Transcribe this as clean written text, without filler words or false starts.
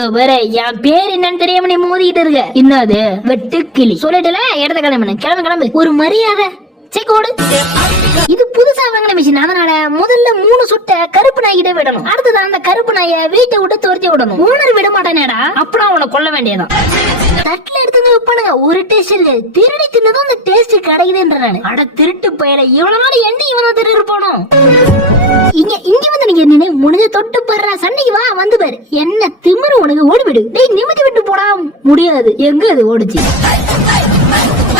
என் பேர் என்னன்னு தெரியாம நீ மோதிட்டு இருக்க. என்னது வெட்டுக்கிளி சொல்லிட்டுல இடத்த கிளம்பு. ஒரு மரியாதை செக்கோடு. இது புதுசா வாங்கின மிஷின், அதனால முதல்ல 3 சுட்ட கருப்பு நாய்கிட்ட விடணும். அடுத்தது அந்த கருப்பு நாய வீட்டை விட்டு துரத்தி விடணும். ஓனர் விட மாட்டானேடா, அப்புறம் அவனை கொல்ல வேண்டியதான். தட்டுல எடுத்து வைப்பானுங்க ஒரு டேஸ்ட் இருக்கு. திருடி தின்னதும் அந்த டேஸ்ட் கிடைக்குதுன்ற நானு. அட திருட்டு பயல, இவ்வளவு நாள் என்ன இவனை திருடி இருப்பானோ. இங்க வந்து நீங்க என்ன முடிஞ்ச தொட்டு பாரு, சண்டைக்கு வா, வந்து பாரு. என்ன திமிரு உனக்கு, ஓடிவிடு. டேய் நிமித்தி விட்டு போடா. முடியாது, எங்க அது ஓடுச்சு.